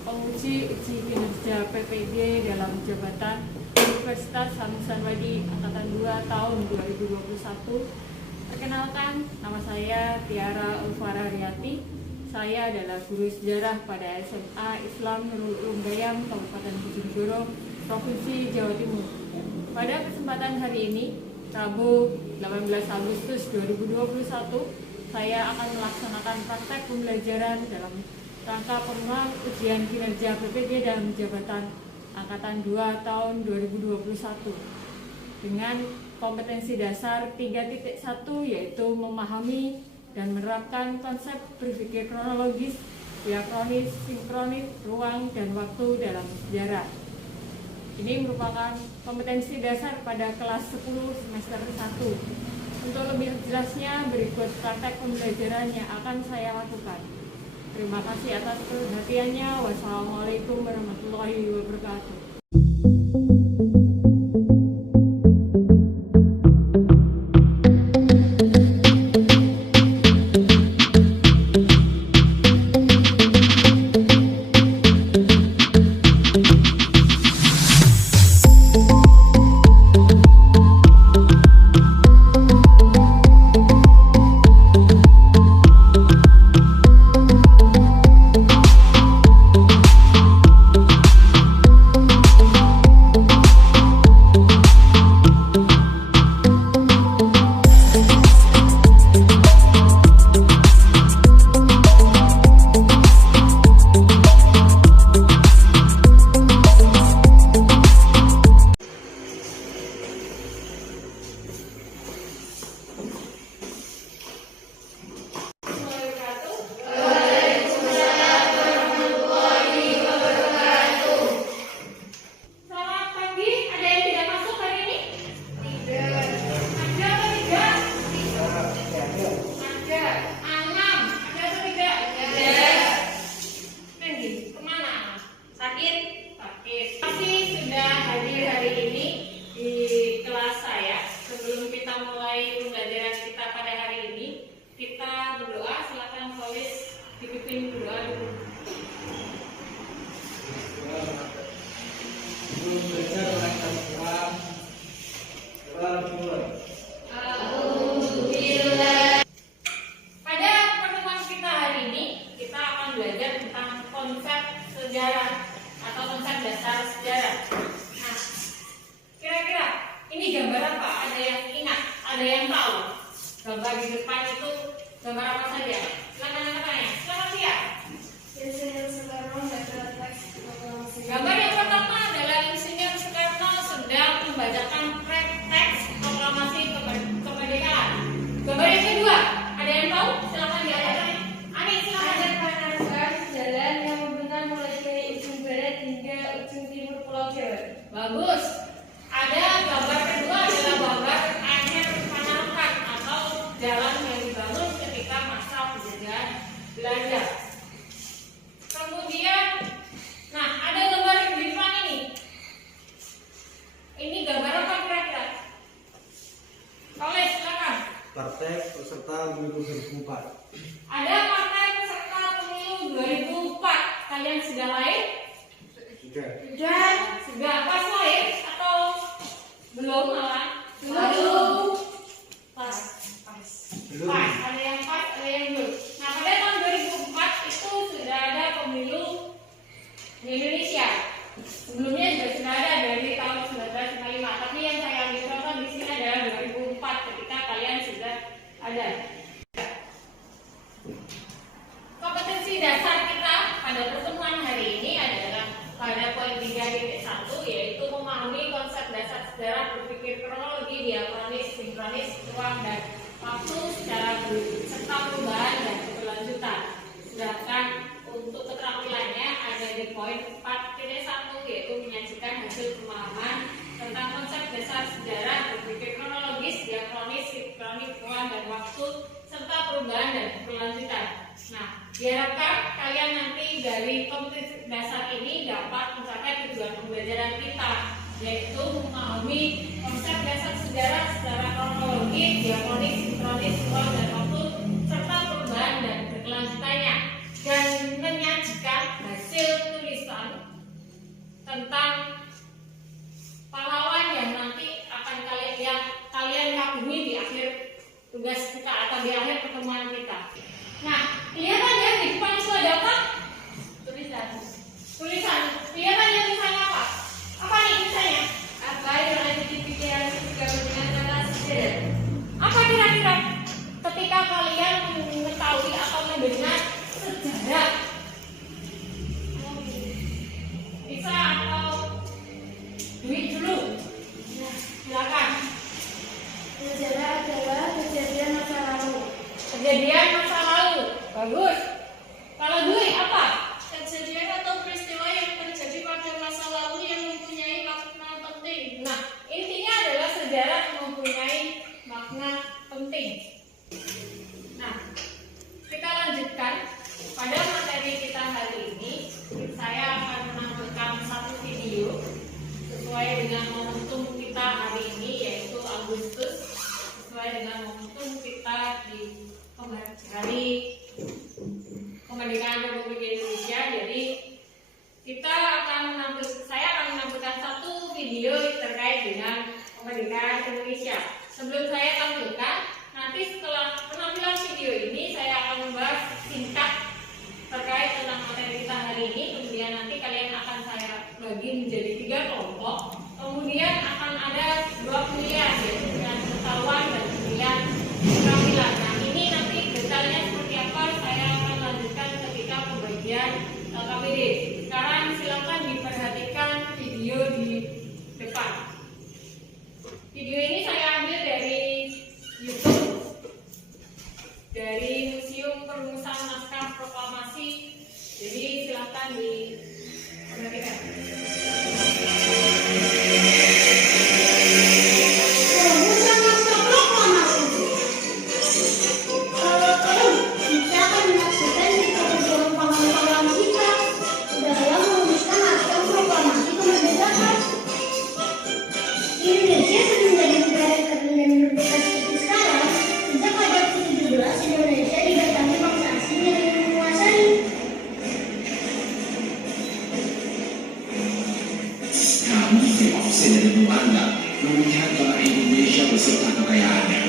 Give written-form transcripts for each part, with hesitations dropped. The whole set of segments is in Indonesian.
Penguji uji kinerja PPG dalam jabatan Universitas Hasanuddin Angkatan 2 tahun 2021. Perkenalkan, nama saya Tiara Ulfara Riyati. Saya adalah guru sejarah pada SMA Islam Nurul Ulum Gayam, Kabupaten Bojonegoro, Provinsi Jawa Timur. Pada kesempatan hari ini, Rabu 18 Agustus 2021, saya akan melaksanakan praktek pembelajaran dalam rangka pemenuhan ujian kinerja PPG dalam jabatan Angkatan 2 tahun 2021 dengan kompetensi dasar 3.1, yaitu memahami dan menerapkan konsep berpikir kronologis, diakronis, sinkronis, ruang, dan waktu dalam sejarah. Ini merupakan kompetensi dasar pada kelas 10 semester 1. Untuk lebih jelasnya, berikut praktek pembelajaran yang akan saya lakukan. Terima kasih atas perhatiannya. Wassalamualaikum warahmatullahi wabarakatuh. Kita berdoa, silakan tulis dipimpin berdoa dulu. Pada pertemuan kita hari ini, kita akan belajar tentang konsep sejarah atau konsep dasar sejarah. Nah, kira-kira ini gambar apa? Ada yang ingat? Ada yang tahu? Gambar di depan itu gambar apa saja? Silakan angkatnya. Silakan Tia. Gambar yang pertama adalah Insinyur Soekarno sedang membacakan teks proklamasi kemerdekaan. Gambar yang kedua, ada yang tahu? Silakan diangkat. Ani, silakan. Jalan yang membentang mulai dari ujung barat hingga ujung timur Pulau Jawa. Bagus. Ada gambar kedua adalah gambar akhir Panarkan atau jalan yang dibangun ketika masa penjajahan Belanda. Kemudian, nah ada gambar yang di depan ini. Ini gambar apa kira-kira? Oleh silakan. Partai peserta pemilu 2004. Ada partai peserta pemilu 2004. Kalian sudah lahir? Sudah. Sudah pas lahir atau belum malah? Belum. Pas. Belum. Pas. Ada yang pas, ada yang belum. Nah pada tahun 2004 itu sudah ada pemilu di Indonesia. Sebelumnya juga sudah ada dari tahun 1995. Tapi yang saya ambil contoh di sini adalah 2004 ketika kalian sudah ada. Kompetensi dasar kita pada pertemuan hari ini adalah pada poin 3.1, yaitu memahami konsep dasar sejarah berpikir kronologi, diakronis, sinkronis, ruang, dan waktu secara serta perubahan dan keberlanjutan. Sedangkan untuk keterampilannya ada di poin 4.1, yaitu menyajikan hasil lanjutan. Nah, diharapkan kalian nanti dari kompetisi dasar ini dapat mencapai tujuan pembelajaran kita, yaitu memahami konsep dasar sejarah secara kronologi, diakronis, sinkronis, ruang dan waktu, serta perubahan dan berkelanjutannya, dan menyajikan hasil tulisan tentang pahlawan yang nanti akan kalian kagumi di akhir tugas kita atau di akhir pertemuan kita. Nah, kelihatan ya di depan itu ada apa? Tulisan. Kelihatan ya tulisannya apa? Apa nih tulisannya? Apa yang ada di pikiran ketika mendengar sejarah? Apa kira-kira ketika kalian mengetahui atau mendengar sejarah? Bisa atau duit dulu? Nah, silakan. Sejarah adalah kejadian masa lalu. Kejadian masa lalu. Bagus. Kalau duit apa? Kejadian atau peristiwa yang terjadi pada masa lalu yang mempunyai makna penting. Nah, intinya adalah sejarah mempunyai makna penting. Nah, kita lanjutkan pada materi kita hari ini. Saya akan menampilkan satu video sesuai dengan momentum kita hari ini, yaitu Agustus, sesuai dengan momentum kita di hari kemerdekaan Republik Indonesia. Jadi saya akan menampilkan satu video terkait dengan kemerdekaan Indonesia. Sebelum saya tampilkan, nanti setelah penampilan video ini saya akan membahas singkat terkait tentang materi kita hari ini. Kemudian nanti kalian akan saya bagi menjadi 3 kelompok. Kemudian akan ada 2 pilihan, yaitu dengan pengetahuan dan pilihan keterampilan. Nah, ini nanti detailnya seperti apa saya akan lanjutkan ketika pembagian KPD. Sekarang silakan diperhatikan video di depan. Video ini saya ambil dari YouTube, dari Museum Perumusan Naskah Proklamasi. Jadi silakan diperhatikan. Perumusan naskah proklamasi. Kita akan menyaksikan kita berjuang pahlawan kita dalam merumuskan naskah proklamasi kemerdekaan. Indonesia sudah menjadi negara kerdil dan merdeka seperti sekarang. Sejak abad ke-17, Indonesia didatangi bangsa asing yang menguasai. Kami VOC dari Belanda melihat bahwa Indonesia beserta kekayaannya.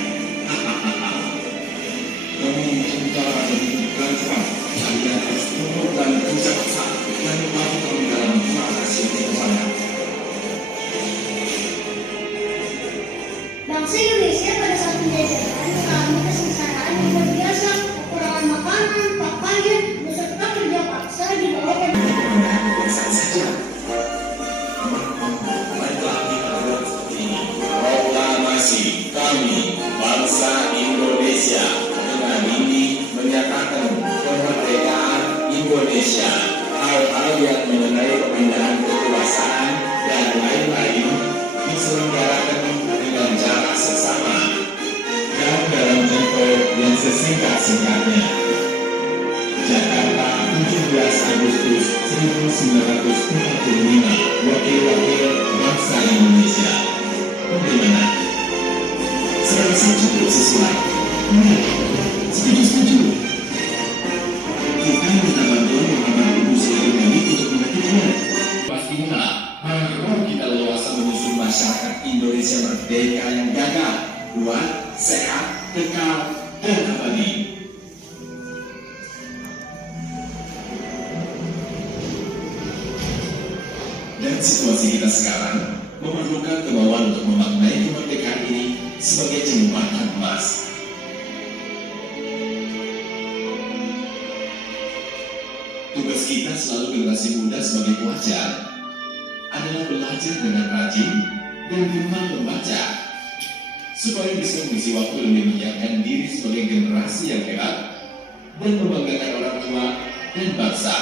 Namun sementara lebih relevan, kalian harus turun dan kerja keras dan melakukan dalam proses yang terbanyak. Bangsa Indonesia pada saat penjajahan mengalami kesengsaraan yang luar biasa, kekurangan makanan, pakaian, beserta kerja paksa di bawah Biasa saja. Baiklah kita buat seperti ini. Proklamasi kami bangsa Indonesia dengan ini menyatakan kemerdekaan Indonesia. Hal-hal yang mengenai pemindahan kekuasaan dan lain-lain diselenggarakan dengan cara seksama dan dalam tempo yang sesingkat-singkatnya. Jakarta, 17 Agustus 1945. Wakil-wakil bangsa Indonesia. Bagaimana? Saya rasa cukup sesuai. Setuju. Kita minta bantuan Muhammad Ibu sebagai kami untuk mengertinya. Pastinya, mari kita leluasa menyusun masyarakat Indonesia merdeka yang gagah, kuat, sehat, kekal, dan abadi. Dan situasi kita sekarang memerlukan kemauan untuk memaknai kemerdekaan ini sebagai jembatan emas. Tugas kita selalu generasi muda sebagai pelajar adalah belajar dengan rajin dan gemar membaca supaya bisa mengisi waktu demi menyiapkan diri sebagai generasi yang hebat dan membanggakan orang tua dan bangsa.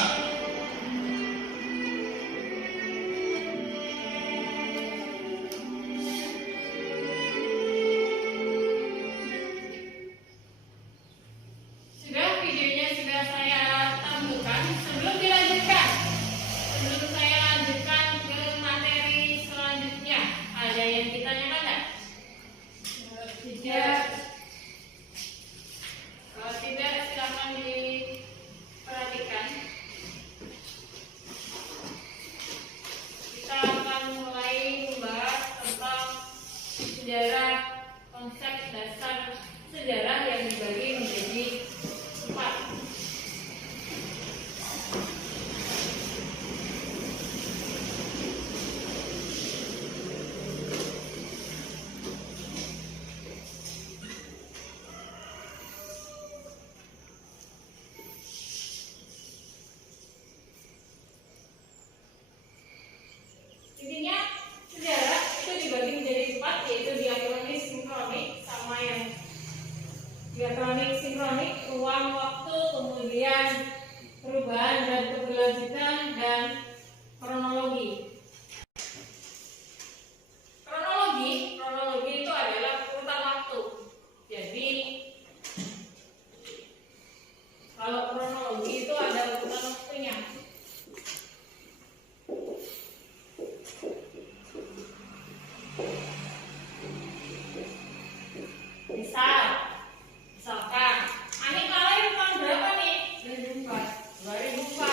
Sudah sejarah, konsep dasar sejarah yang dibagi menjadi 4. Intinya sejarah itu dibagi menjadi 4, yaitu diakronis, sinkronik, sama yang diakronik sinkronik, ruang waktu, kemudian perubahan dan keberlanjutan, dan kronologi. Kronologi itu adalah urutan waktu. Jadi kalau kronologi itu ada urutan waktunya. Misalkan Anik lahir tahun berapa nih? 2004.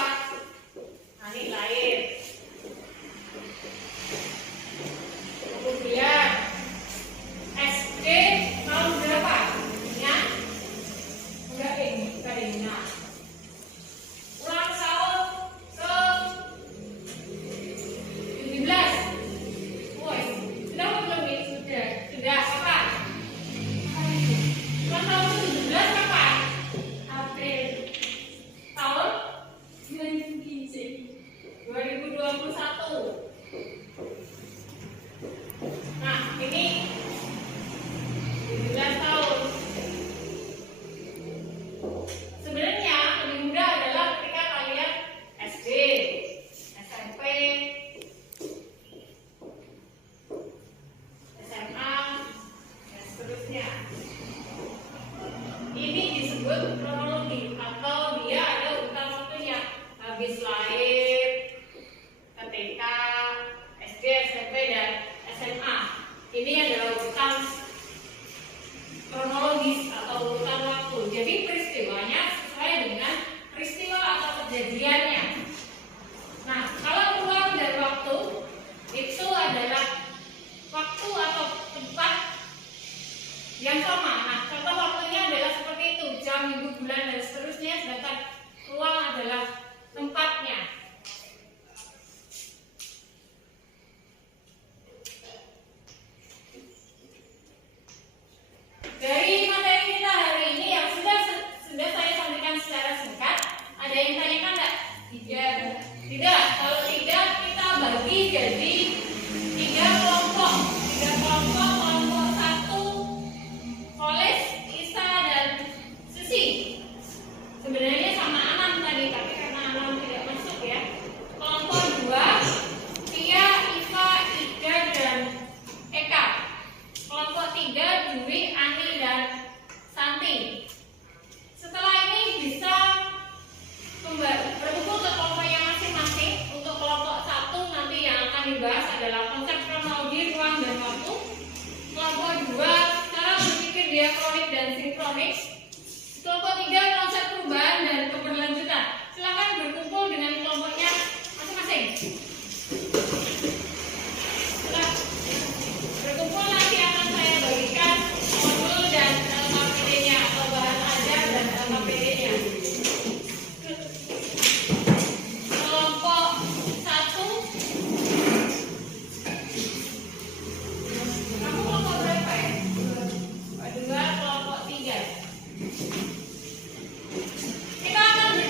Anik lahir. Kemudian SD tahun berapa? Ya? Enggak ini, bukan ini. Nah, ulang tahun ke 17. Woi, sudah belum nih? Sudah apa? Ulang tahun ke-17 kapan? April. Tahun 2021. Nah, ini 17 tahun. Sebenarnya lebih mudah adalah ketika kalian SD, SMP, SMA, dan seterusnya. Ini disebut kronologi atau dia ada urutan waktunya. Habis lahir, TK, SD, SMP, dan SMA. Ini adalah urutan kronologis atau urutan waktu. Jadi peristiwanya sesuai dengan peristiwa atau kejadiannya. Nah, kalau ruang dan waktu itu adalah waktu atau tempat yang sama. Nah, contoh waktunya adalah seperti itu, jam, minggu, bulan, dan seterusnya. Sedangkan ruang adalah tempatnya. Dari materi kita hari ini yang sudah saya sampaikan secara singkat, ada yang tanyakan enggak? Tidak. Kalau tidak, kita bagi jadi 3 kelompok. 3 kelompok, kelompok 1, Koles, Isa, dan Susi. Sebenarnya sama Anam tadi, tapi karena Anam tidak masuk ya. Kelompok 2, Tia, Iva, Ida, dan Eka. Kelompok 3, Dwi, Ani, dan Santi. Setelah ini bisa berkumpul ke kelompoknya masing-masing. Untuk kelompok 1 nanti yang akan dibahas adalah konsep kronologi, ruang, dan waktu. Kelompok 2, cara berpikir diakronik dan sinkronik. Kelompok 3, konsep perubahan dan keberlanjutan. Silakan berkumpul dengan kelompoknya masing-masing. Setelah berkumpul nanti akan saya bagikan modul dan LKPD-nya atau bahan ajar dan LKPD-nya. Kelompok 1, kamu kelompok berapa ya? 2, kelompok 3. Kita akan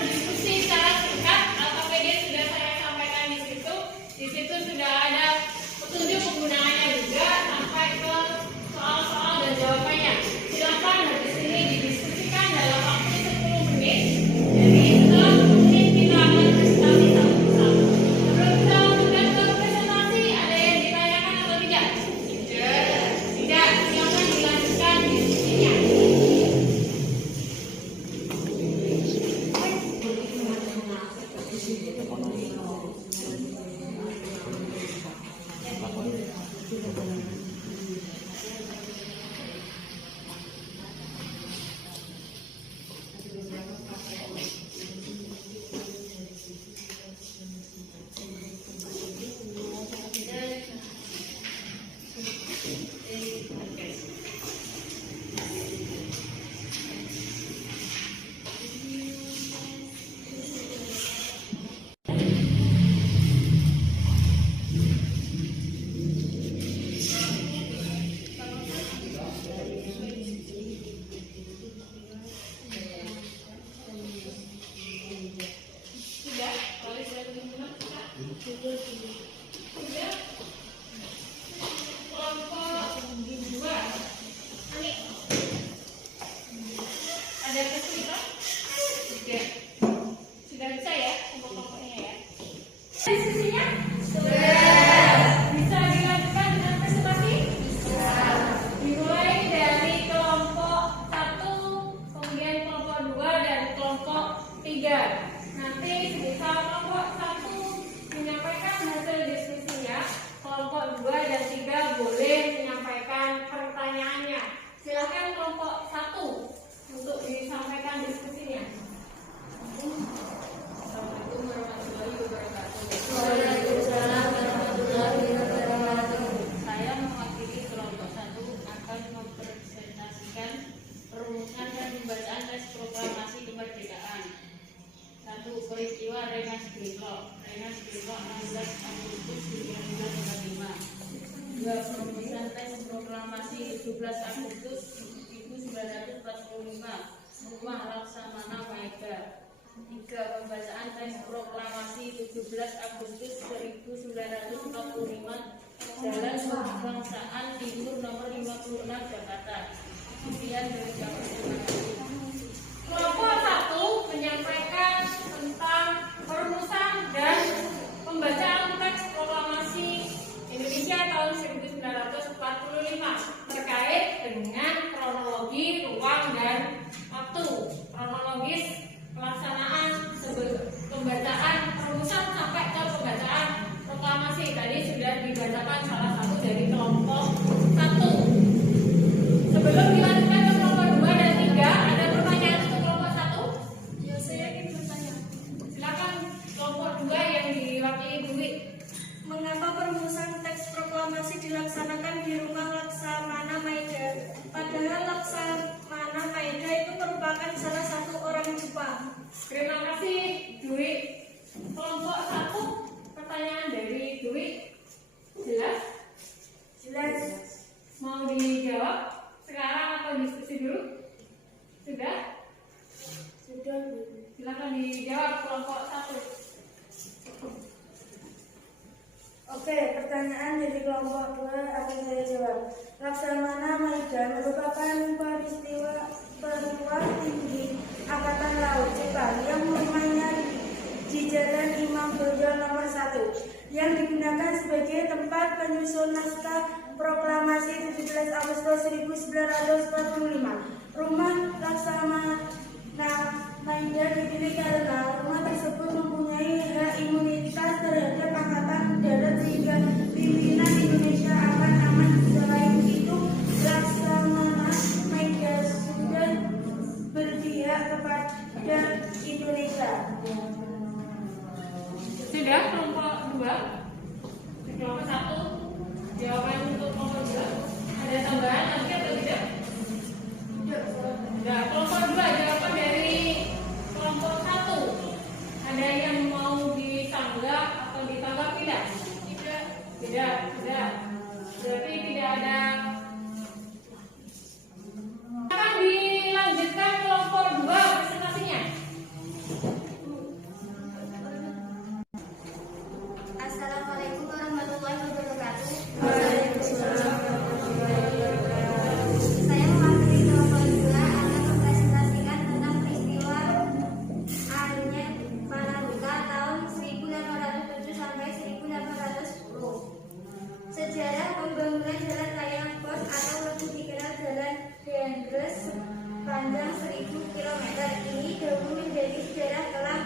hingga penulisan teks proklamasi 17 Agustus 1945 Rumah Laksamana Maeda. 3. Pembacaan teks proklamasi 17 Agustus 1945 Jalan Kebangsaan Timur nomor 56 Jakarta. Sekian dari kami. Kelompok 1 menyampaikan tentang perumusan dan pembacaan teks proklamasi Indonesia tahun 1945 terkait dengan kronologi, ruang, dan waktu. Kronologis pelaksanaan pembacaan perumusan sampai ke pembacaan proklamasi tadi sudah dibacakan salah satu dari kelompok 1. Sebelum dilanjutkan ke kelompok 2 dan 3, ada pertanyaan untuk kelompok 1? Ya, saya ingin bertanya. Silakan kelompok 2 yang diwakili Dwi. Mengapa perumusan teks proklamasi dilaksanakan di Rumah Laksamana Maeda? Padahal Laksamana Maeda itu merupakan salah satu orang Jepang. Terima kasih Dwi. Kelompok 1, pertanyaan dari Dwi. Jelas? Jelas. Mau dijawab sekarang atau diskusi dulu? Sudah? Sudah. Silakan dijawab kelompok 1. Oke, pertanyaan dari kelompok 2 akan saya jawab. Laksamana Maeda merupakan perwira tinggi Angkatan Laut Jepang yang rumahnya di Jalan Imam Bonjol nomor 1 yang digunakan sebagai tempat penyusun naskah proklamasi 17 Agustus 1945. Rumah Laksamana Maeda dipilih karena rumah tersebut mempunyai hak imunitas terhadap Angkatan Darat sehingga pimpinan Indonesia akan aman. Selain itu, Laksamana Maeda sudah berpihak kepada Indonesia. Sudah kelompok 2? Kelompok 1 jawaban untuk kelompok 2. Ada tambahan lagi atau tidak? Sudah. Kelompok 2 jawaban dari kelompok 1. Ada yang mau ditanggap atau ditanggapi tidak? Tidak. Tidak. Sudah. Berarti tidak ada. Akan dilanjutkan kelompok 2 presentasinya. Assalamualaikum warahmatullahi wabarakatuh. Saya mewakili kelompok 2 akan mempresentasikan tentang peristiwa Arnya Panaruka tahun 1807 sampai 1810. Sejarah pembangunan Jalan Raya Pos atau lebih dikenal Jalan Dendres sepanjang 1000 km ini dahulu menjadi sejarah kelam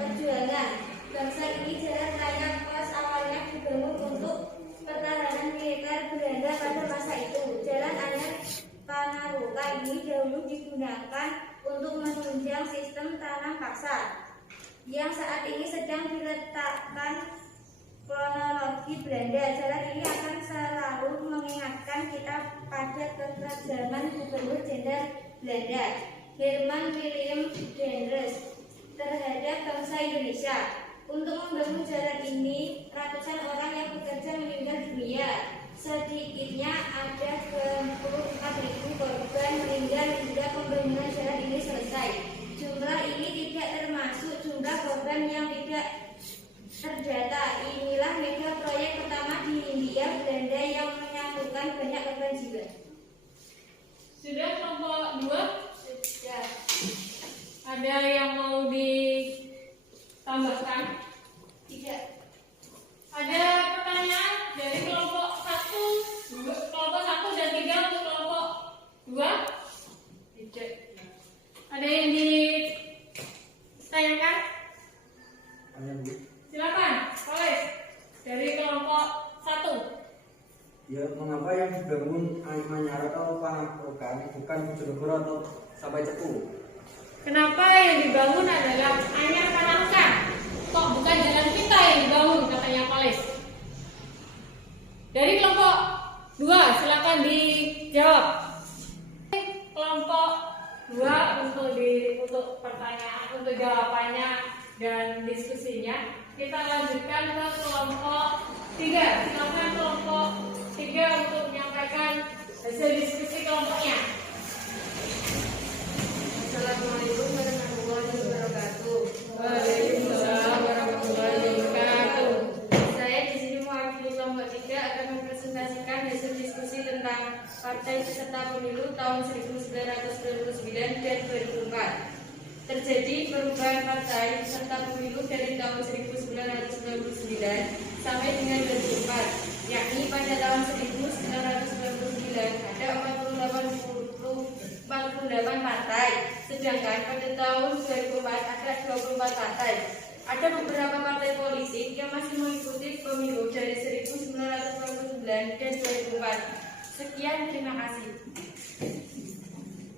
perjuangan bangsa ini. Jalan Raya Pos awalnya dibangun untuk pertahanan militer Belanda pada masa itu. Jalan Anyar Panaruka ini dahulu digunakan untuk menunjang sistem tanam paksa yang saat ini sedang diletakkan kronologi Belanda. Jalan ini akan selalu mengingatkan kita pada kekejaman Gubernur Jenderal Belanda Herman Willem Dendres terhadap bangsa Indonesia. Untuk membangun jalan ini, ratusan orang yang bekerja meninggal dunia. Sedikitnya ada 24.000 korban meninggal hingga pembangunan jalan ini selesai. Jumlah ini tidak termasuk jumlah korban yang tidak terdata. Inilah mega proyek pertama di Hindia Belanda yang menyatukan banyak korban jiwa. Sudah kelompok 2? Sudah. Ada yang mau ditambahkan? Tidak. Ada pertanyaan dari kelompok 1, kelompok 1 dan 3 untuk kelompok 2? Tidak. Ada yang ditanyakan? Silakan, boleh. Dari kelompok 1. Ya, mengapa yang dibangun Manyara atau Panarukan bukan Bojonegoro atau sampai Cepu? Kenapa yang dibangun adalah Anyar Panarukan? Kok bukan jalan kita yang dibangun, katanya Polis. Dari kelompok 2, silakan dijawab. Kelompok 2 untuk pertanyaan, untuk jawabannya dan diskusinya. Kita lanjutkan ke kelompok 3. Silakan kelompok Hasil diskusi kelompoknya. Assalamualaikum warahmatullahi wabarakatuh. Waalaikumsalam warahmatullahi wabarakatuh. Saya di sini mewakili kelompok 3 akan mempresentasikan hasil diskusi tentang Partai Peserta Pemilu tahun 1999 dan 2004. Terjadi perubahan partai peserta pemilu dari tahun 1999 sampai dengan 2004, yakni pada tahun 1999 ada 48 partai, sedangkan pada tahun 2004 ada 24 partai. Ada beberapa partai politik yang masih mengikuti pemilu dari 1999 dan 2004. Sekian, terima kasih.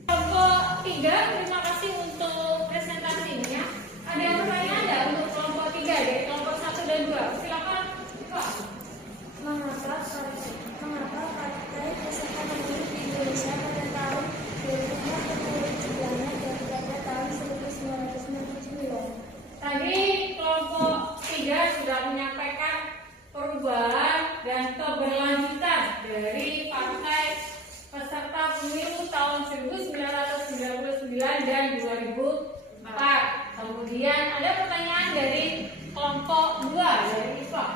Kelompok 3, terima kasih untuk presentasinya. Ada yang bertanya ada untuk kelompok 3 dari kelompok 1 dan 2? Silakan, Pak. Mengapa Partai Peserta Pemilu di Indonesia pada tahun 2004 menurut jumlahnya dari pada tahun 1999? Tadi kelompok 3 sudah menyampaikan perubahan dan keberlanjutan dari Partai Peserta Pemilu tahun 1999 dan 2004. Kemudian ada pertanyaan dari kelompok 2 dari IPA.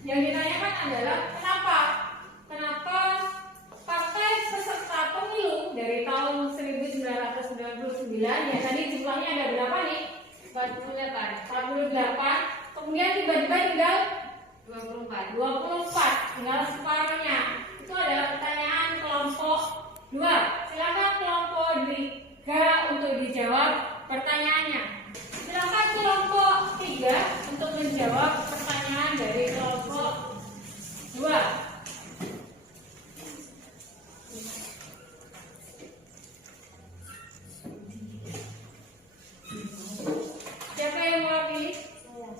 Yang ditanyakan adalah kenapa Partai Peserta Pemilu dari tahun 1999 ya tadi jumlahnya ada berapa nih? 48. Kemudian tiba-tiba tinggal 24, tinggal separuhnya. Itu adalah pertanyaan kelompok 2. Silakan kelompok 3 untuk dijawab pertanyaannya. Silakan kelompok 3 untuk menjawab pertanyaan dari kelompok 2. Siapa yang mewakili?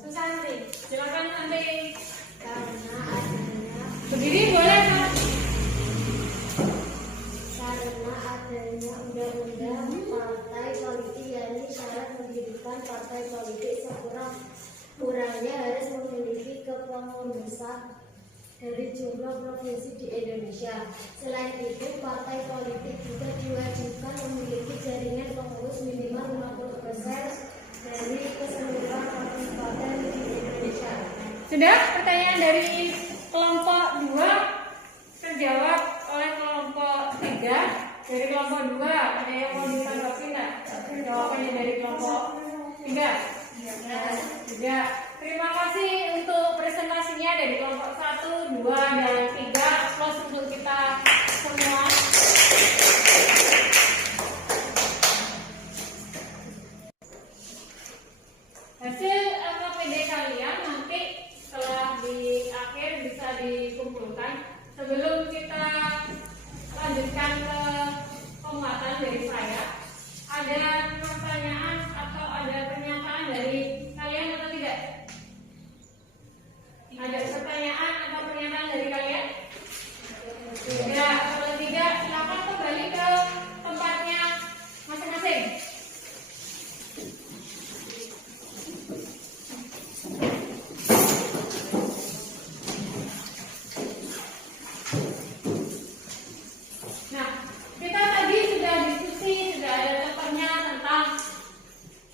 Susantri. Silakan nanti Karena adanya berdiri boleh Mas. undang-undang partai politik, yakni syarat mendirikan partai politik sekurang-kurangnya harus memiliki kepengurusan dari jumlah provinsi di Indonesia. Selain itu, partai politik juga diwajibkan memiliki jaringan pengurus minimal 50% dari keseluruhan kabupaten di Indonesia. Sudah pertanyaan dari kelompok 2 terjawab oleh kelompok 3. Dari kelompok 2 ada yang mau ditanggapi nggak? Jawabannya dari kelompok 3. Tidak. Terima kasih untuk presentasinya dari kelompok 1, 2, dan 3. Plus untuk kita semua. Hasil LKPD kalian nanti setelah di akhir bisa dikumpulkan. Sebelum kita lanjutkan ke penguatan dari saya, ada pertanyaan atau ada pernyataan dari kalian atau tidak? Ada pertanyaan atau pernyataan dari kalian? Tidak. Kalau tidak, silakan kembali ke tempatnya masing-masing. Nah, kita tadi sudah diskusi, sudah ada papernya tentang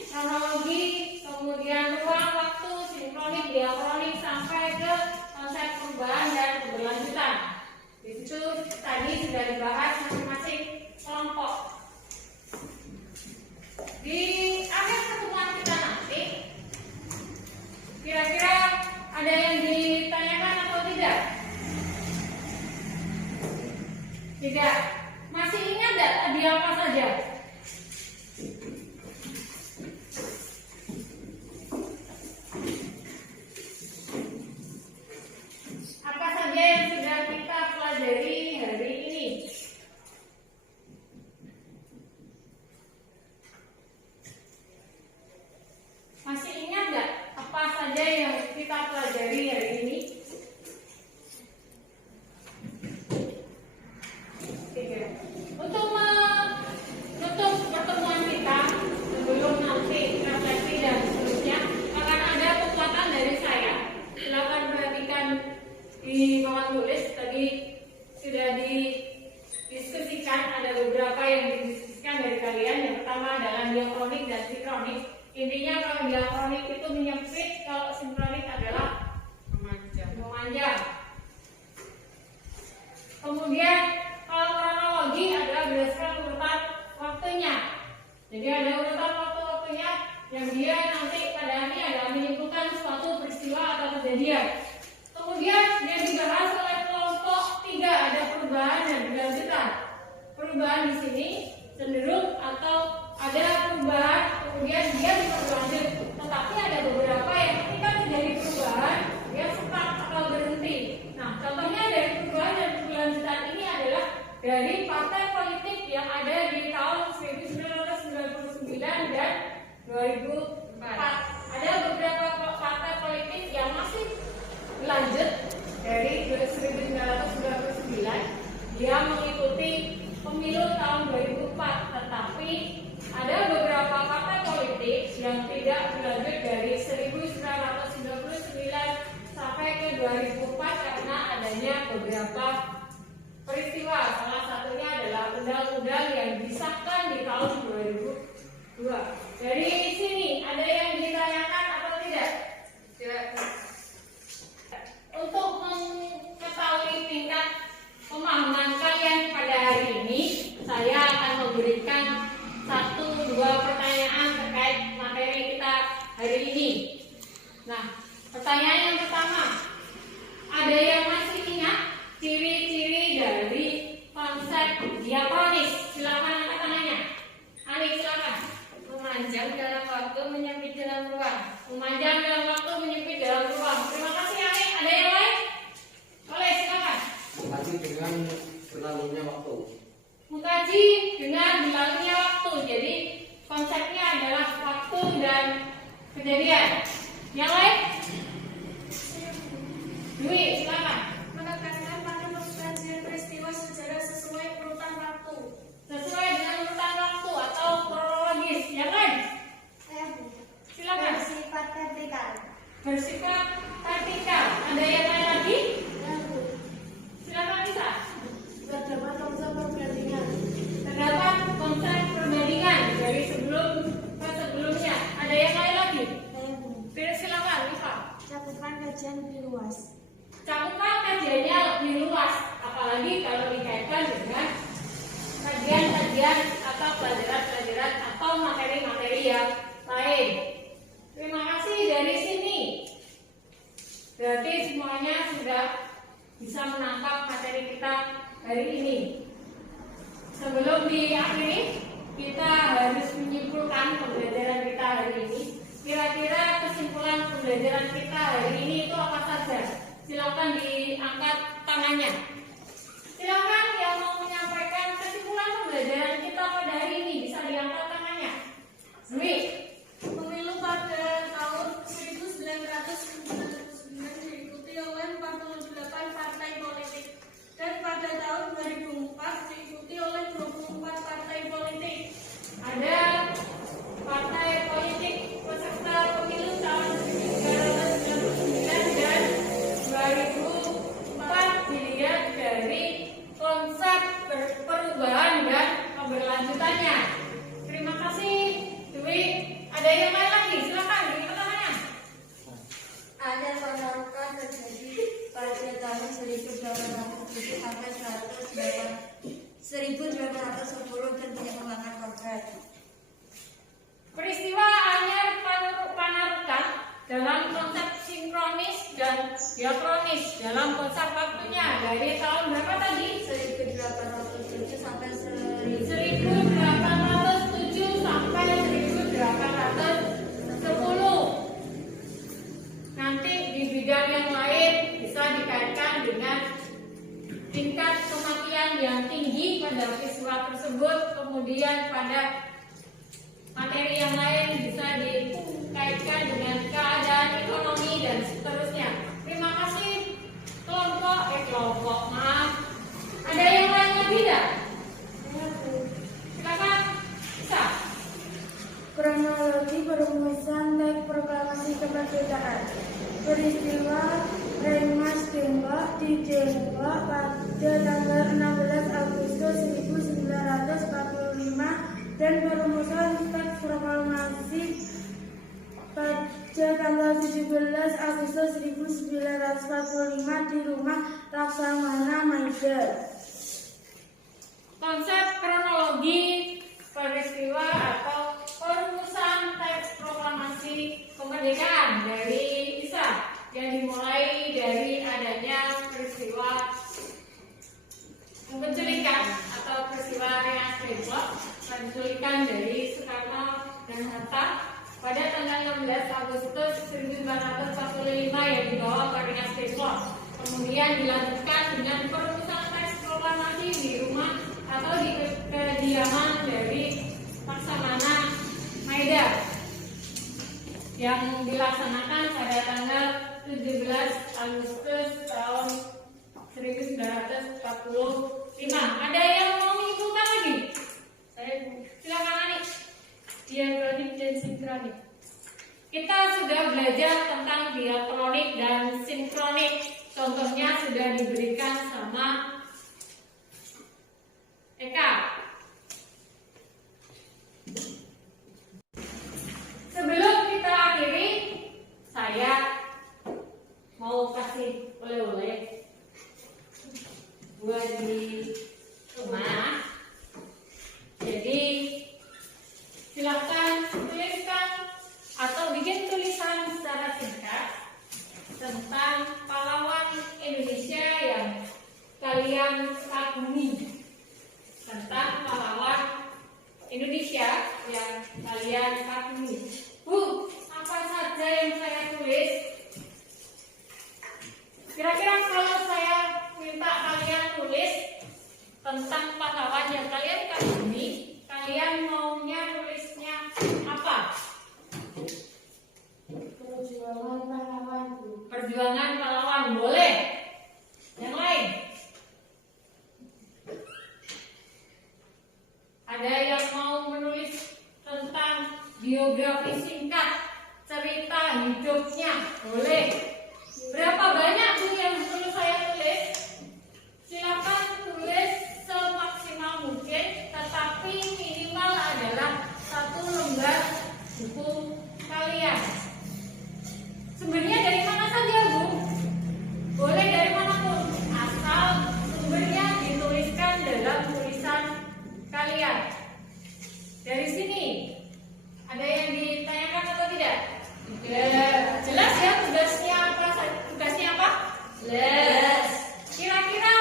kronologi, kemudian ruang waktu, sinkronik, diakronik, sampai ke konsep perubahan dan keberlanjutan. Di situ tadi sudah dibahas masing-masing kelompok. Di akhir pertemuan kita nanti, kira-kira ada yang ditanyakan atau tidak? Tidak. Masih ingat nggak tadi apa saja? Apa saja yang sudah kita pelajari hari ini? Masih ingat nggak apa saja yang kita pelajari hari ini? Untuk menutup pertemuan kita sebelum nanti refleksi dan seterusnya akan ada penguatan dari saya. Silakan perhatikan di papan tulis tadi sudah diskusikan, ada beberapa yang didiskusikan dari kalian. Yang pertama adalah diakronik dan sinkronik. Intinya kalau diakronik itu menyempit, kalau sinkronik adalah memanjang. Kemudian kalau kronologi adalah berdasarkan urutan waktunya. Jadi ada urutan waktunya yang dia nanti pada akhirnya adalah menyimpulkan suatu peristiwa atau kejadian. Kemudian yang dibahas oleh kelompok 3 ada perubahan dan berlanjutan. Perubahan di sini cenderung atau ada perubahan kemudian dia berlanjut. Tetapi ada beberapa yang ketika terjadi perubahan dia stuck atau berhenti. Nah, contohnya dari perubahan dan berlanjutan ini adalah dari partai politik yang ada di tahun 1999 dan 2004. Ada beberapa partai politik yang masih lanjut dari 1999 dia mengikuti pemilu tahun 2004, tetapi ada beberapa partai politik yang tidak berlanjut dari 1999 sampai ke 2004 karena adanya beberapa peristiwa. Salah satunya adalah undang-undang yang disahkan di tahun 2002. Dari sini ada yang ditanyakan atau tidak? Tidak. Untuk mengetahui tingkat pemahaman kalian pada hari ini, saya akan memberikan 1-2 pertanyaan terkait materi kita hari ini. Nah, pertanyaan yang pertama, ada yang masih ingat ciri-ciri dari konsep diakronis? Silakan angkat tangannya. Ali, silakan. Memanjang dalam waktu, menyempit dalam ruang. Memanjang dalam waktu, menyempit dalam ruang. Terima kasih, Ali. Ada yang lain? Boleh, silakan. Mengkaji dengan berlalunya waktu. Mengkaji dengan berlalunya waktu. Jadi konsepnya adalah waktu dan kejadian. Yang lain? Dwi, silakan. Menekankan pada persetujuan peristiwa sejarah sesuai urutan waktu. Sesuai dengan urutan waktu atau kronologis. Yang lain? Silakan. Bersifat vertikal. Bersifat vertikal. Ada yang lain lagi? Silakan bisa. Terdapat konsep perbandingan. Terdapat konsep perbandingan dari sebelum ke sebelumnya. Ada yang lain lagi? Silakan bisa. Cakupan kajian lebih luas. Cakupan kajiannya lebih luas, apalagi kalau dikaitkan dengan kajian-kajian atau pelajaran-pelajaran atau materi-materi yang lain. Terima kasih dari sini. Berarti semuanya sudah bisa menangkap materi kita hari ini. Sebelum diakhiri, kita harus menyimpulkan pembelajaran kita hari ini. Kira-kira kesimpulan pembelajaran kita hari ini itu apa saja? Silakan diangkat tangannya. Silakan yang mau menyampaikan kesimpulan pembelajaran kita pada hari ini bisa diangkat tangannya. Dwi. Pemilu pada tahun 1999 diikuti oleh 48 partai politik dan pada tahun 2004 diikuti oleh 24 partai politik. Ada partai politik peserta pemilu tahun 1999 dan 2004 dilihat dari konsep perubahan dan keberlanjutannya. Terima kasih, Dwi. Ada yang lain lagi? Silakan, diangkat tangannya. Ada penolakan terjadi pada tahun 1907 sampai 1910 dan pengembangan konkret. Peristiwa Anyar Panarukan dalam konsep sinkronis dan diakronis dalam konsep waktunya dari tahun berapa tadi? 1807 sampai 1807 sampai 1810. Nanti di bidang yang lain bisa dikaitkan dengan tingkat kematian yang tinggi pada peristiwa tersebut, kemudian pada materi yang lain bisa dikaitkan dengan keadaan ekonomi dan seterusnya. Terima kasih kelompok, maaf. Ada yang lain lagi tidak? Silakan, bisa. Kronologi perumusan teks proklamasi kemerdekaan. Peristiwa Rengas Dengklok di Dengklok pada tanggal 16 Agustus 1945. dan perumusan teks proklamasi pada tanggal 17 Agustus 1945 di Rumah Laksamana Maida. Konsep kronologi peristiwa atau perumusan teks proklamasi kemerdekaan dari ISA yang dimulai dari adanya peristiwa penculikan atau peristiwa Rengas Dengklok, penculikan dari Soekarno dan Hatta pada tanggal 16 Agustus 1945 yang dibawa ke Rengas Dengklok. Kemudian dilanjutkan dengan perumusan teks proklamasi di rumah atau di kediaman dari Laksamana Maida yang dilaksanakan pada tanggal 17 Agustus tahun 1945. Ada yang mau menyimpulkan lagi? Saya silakan Ani. Diakronik dan sinkronik. Kita sudah belajar tentang diakronik dan sinkronik. Contohnya sudah diberikan sama Eka. Sebelum kita akhiri, saya mau kasih oleh-oleh buat di rumah. Jadi silakan tuliskan atau bikin tulisan secara singkat tentang pahlawan Indonesia yang kalian kagumi. Tentang pahlawan Indonesia yang kalian kagumi. Bu, apa saja yang saya tulis? Kira-kira kalau saya minta kalian tulis tentang pahlawan yang kalian kagumi, kalian maunya tulisnya apa? Perjuangan pahlawan. Perjuangan pahlawan, boleh. Yang lain? Ada yang mau menulis tentang biografi singkat, cerita hidupnya, boleh. Berapa banyak Bu yang perlu saya tulis? Silakan tulis semaksimal mungkin, tetapi minimal adalah 1 lembar buku kalian. Sumbernya dari mana saja Bu? Boleh dari manapun, asal sumbernya dituliskan dalam tulisan kalian. Dari sini ada yang ditanyakan atau tidak? Jelas ya tugasnya apa? Tugasnya apa? Jelas. Kira-kira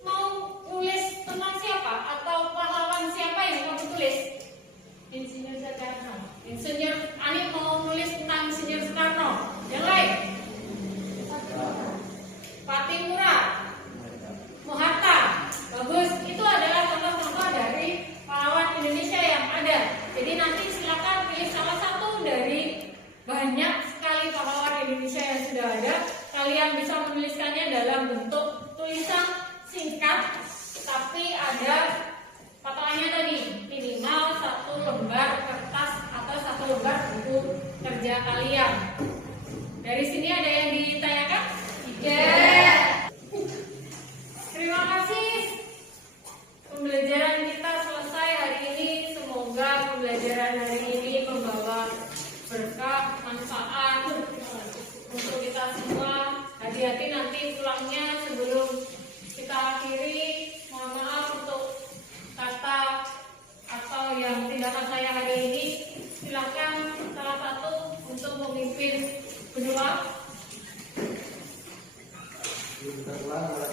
mau tulis tentang siapa atau pahlawan siapa yang mau ditulis? Insinyur Soekarno. Insinyur Ani mau nulis tentang Insinyur Soekarno. Yang lain? Patimura, Mohatta. Bagus. Itu adalah contoh-contoh dari pahlawan Indonesia yang ada. Jadi nanti silakan pilih salah satu dari banyak sekali pahlawan Indonesia yang sudah ada. Kalian bisa menuliskannya dalam bentuk tulisan singkat, tapi ada patokannya tadi, minimal 1 lembar kertas atau 1 lembar buku kerja kalian. Dari sini ada yang ditanyakan? Tidak. Terima kasih. Pembelajaran kita selesai hari ini. Semoga pembelajaran hari ini membawa berkah, manfaat untuk kita semua. Hati-hati nanti pulangnya sebelum kita akhiri. Mohon maaf untuk kata atau yang tindakan saya hari ini. Silakan salah satu untuk memimpin berdoa. Kita ulang oleh